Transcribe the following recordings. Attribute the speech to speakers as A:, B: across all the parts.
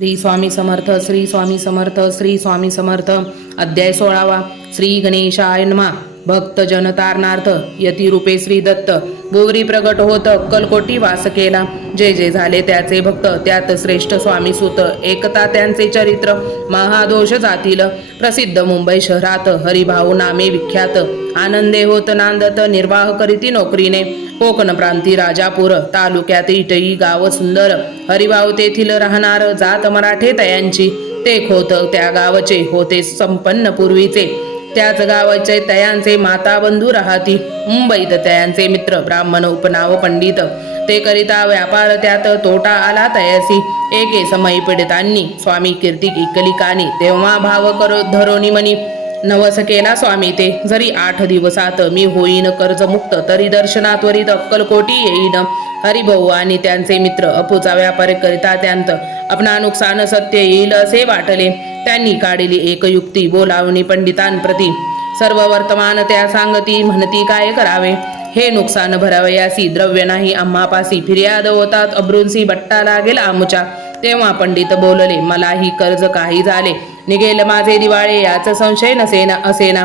A: श्री स्वामी समर्थ श्री स्वामी समर्थ श्री स्वामी समर्थ. अध्याय सोळावा. श्री गणेशाय नमा. भक्त जन तारणार्थ यतिरूपे श्री दत्त बोवरी प्रगट होत अक्कलकोटी वास केला जे जे झाले त्याचे भक्त त्यात श्रेष्ठ स्वामी सुत. एकता त्यांचे चरित्र महादोष जातील. प्रसिद्ध मुंबई शहरात हरिभाऊ नामे विख्यात. आनंदे होत नांदत निर्वाह करीती नोकरीने. कोकण प्रांती राजापूर तालुक्यात इटई गाव सुंदर. हरिभाऊ तेथील राहणार जात मराठे तयांची. ते खोत त्या गावचे होते संपन्न पूर्वीचे. त्याच गावाचे तयांचे माता बंधू राहती. मुंबईत तयांचे मित्र ब्राह्मण उपनाव पंडित. ते करिता व्यापार त्यात तोटा आला तयासी. एके समयी पीडितांनी स्वामी कीर्तिक इकलिकानी तेव्हा भाव करो धरोनी मनी. नवस केला स्वामी ते जरी आठ दिवसात मी होईन कर्जमुक्त तरी दर्शनात वरीत अक्कलकोटी येईन. हरिभाऊ आणि त्यांचे मित्र अपूचा व्यापार करिता त्यांत. आपणा नुकसान सत्य येईल असे वाटले. त्यांनी काढली एक युक्ती. बोलावणी पंडितांप्रती. सर्व वर्तमान त्या सांगती म्हणती काय करावे? हे नुकसान भरावयासी द्रव्य नाही. आम्हापासी फिर्याद होतात. अब्रुंसी बट्टा लागेल आमुच्या. तेव्हा पंडित बोलले मलाही कर्ज काही झाले. निघेल माझे दिवाळे. याच संशय नसेना असेना.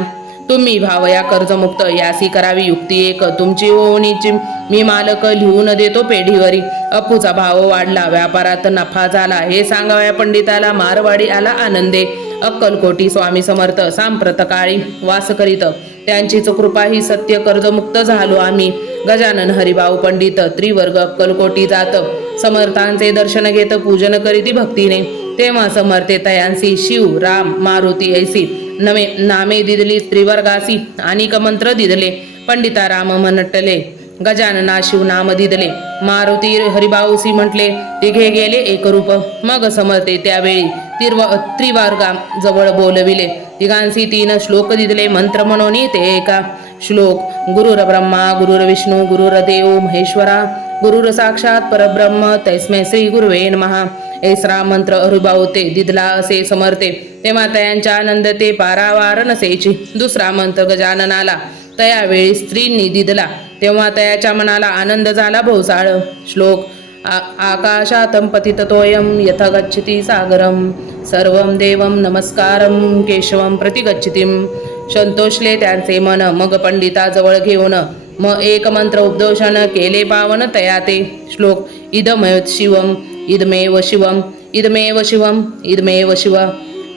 A: तुम्ही भावया कर्जमुक्त. यासी करावी युक्ती एक. तुमची ओवणीची मी मालक लिहून देतो पेढीवरी. अप्पूचा भाव वाढला व्यापारात नफा झाला हे सांगाव्या पंडिताला मारवाडी आला आनंदे. अक्कलकोटी स्वामी समर्थ सांप्रत काळी वास करीत त्यांचीच कृपा ही सत्य कर्जमुक्त झालो आम्ही. गजानन हरिभाऊ पंडित त्रिवर्ग अक्कलकोटी जात. समर्थांचे दर्शन घेत पूजन करीती भक्तीने. तेव्हा समर्थे तयांसी शिव राम मारुती ऐसी. नवे नामे दिदली त्रिवर्गासी आणि मंत्र दिदले. पंडिता राम म्हणटले गजानना शिव नाम दिदले. मारुती हरिभाऊसी म्हटले तिघे गेले एकरूप. मग समजते त्यावेळी. तिर्व त्रिवार्गा जवळ बोलविले. तिघांसी तीन श्लोक दिदले. मंत्र म्हणून ते एका. श्लोक गुरुर ब्रह्मा गुरुर विष्णू गुरुर देव महेश्वरा. गुरुर साक्षात परब्रह्म. तैस्मे श्री गुरुवेन महा एसरा मंत्र हरिभाऊ दिदला असे समर्थे. तेव्हा त्यांच्या आनंद ते पारावार नसेची. दुसरा मंत्र गजाननाला तयावेळी स्त्रींनी दिदला तेव्हा तयाच्या मनाला आनंद झाला भोसाळ. श्लोक आ- आकाशातं पतिततोयं यथ गच्छति सागरं. सर्वं देवं नमस्कारं केशवं प्रतिगच्छितीं. संतोषले त्यांचे मन मग पंडिताजवळ घेऊन मग एक मंत्र उपदोषण केले पावन तया ते श्लोक इदमेव शिवम इदमेव शिवम इदमेव शिवम इदमेव शिव.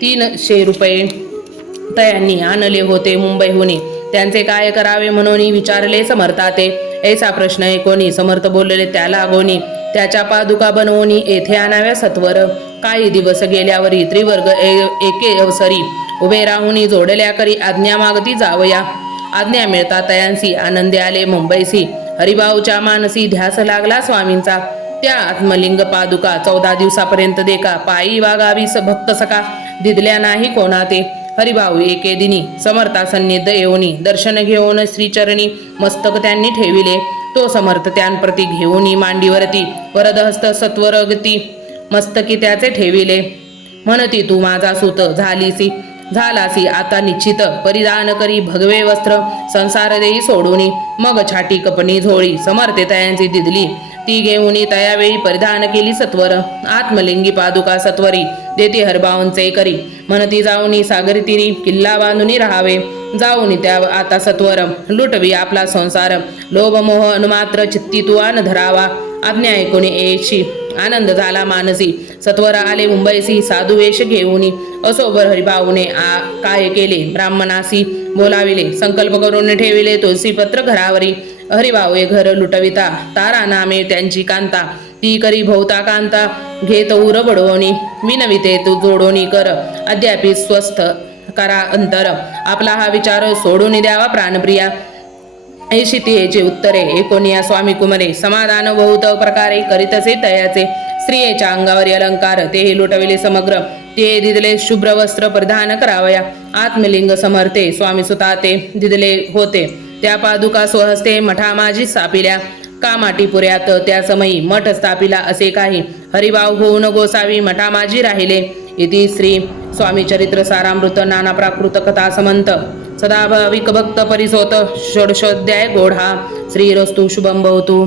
A: तीनशे रुपये तयांनी आणले होते मुंबईहून. त्यांचे काय करावे म्हणून विचारले समर्थाते. ऐसा प्रश्न आहे कोणी समर्थ बोललेले त्याला अगोनी त्याच्या पादुका बनवून येथे आणाव्या सत्वर. काही दिवस गेल्यावरी त्रिवर्ग ए- एके अवसरी उभे राहून जोडल्या करी आज्ञा मागती जावया. आज्ञा मिळता तयांसी आनंदी आले मुंबईसी हरिभाऊच्या मानसी ध्यास लागला स्वामींचा. त्या आत्मलिंग पादुका चौदा दिवसापर्यंत देखा पायी वागावी स- भक्त सका दिदल्या नाही कोणा ते हरिभाऊ एके दिनी समर्था सन्निध येऊनी दर्शन घेऊन श्रीचरणी मस्तक त्यांनी ठेविले. तो समर्थ त्यांप्रती घेऊनी मांडीवरती वरदहस्त सत्वरगती मस्तकी त्याचे ठेविले. म्हणती तू माझा सुत झालीसी झालासी आता निश्चित. परिधान करी भगवे वस्त्र संसार देई सोडूनी. मग छाटी कपणी झोळी समर्थे तयांची दिदली ती घेऊन तयावेळी परिधान केली सत्वर. आत्मलिंगी पादुका सत्वरी देती हरबावंचे करी. म्हणती जाऊनी सागरी तिरी किल्ला बांधुनी राहावे. जाऊनी त्या आता सत्वर. लुटवी आपला संसार. लोभ मोह अनुमात्र चित्ती तुवान धरावा. आज्ञा ऐकूनी येशी. आनंद झाला मानसी. सत्वर आले मुंबईसी. साधू वेश घेऊनी. असोबर हरिभाऊने आ काय केले? ब्राह्मणासी बोलाविले. संकल्प करून ठेविले तुळशीपत्र घरावरी. हरिभाऊ घर लुटविता तारा नामे त्यांची कांता. ती करी भोवता कांता घेत उर बडवणी. विनविते तू जोडोनी कर अद्यापि स्वस्थ करा अंतर. आपला हा विचार सोडून द्यावा प्राणप्रिया. ऐशी तियेचे उत्तरे एकोनिया स्वामी कुमरे. समाधान बहुत प्रकारे करीतसे तयाचे. स्त्रियेच्या अंगावरी अलंकार तेही लुटविले समग्र. ते दिदले शुभ्र वस्त्र परिधान करावया. आत्मलिंग समर्थे स्वामी सुताते दिदले होते. त्या पादुका स्वहस्ते मठा माझी स्थापिल्या का माटीपुऱ्यात त्या समयी मठ स्थापिला असे काही. हरिभाव होऊन गोसावी मठा माझी राहिले. इति श्री स्वामी चरित्र सारामृत नाना प्राकृत कथा समंत. सदाभाविक भक्त परिसोत षोडशोध्याय गोढा. श्री रस्तु शुभम भवतु.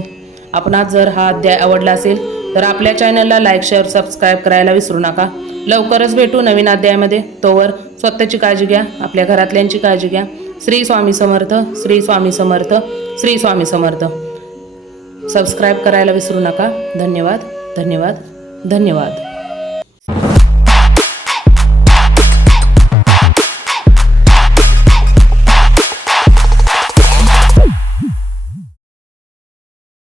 A: आपणास जर हा अध्याय आवडला असेल तर आपल्या चॅनलला लाईक शेअर सबस्क्राईब करायला विसरू नका. लवकरच भेटू नवीन अध्यायामध्ये. तोवर स्वतःची काळजी घ्या आपल्या घरातल्यांची काळजी घ्या. श्री स्वामी समर्थ श्री स्वामी समर्थ श्री स्वामी समर्थ. सबस्क्राईब करायला विसरू नका. धन्यवाद धन्यवाद धन्यवाद.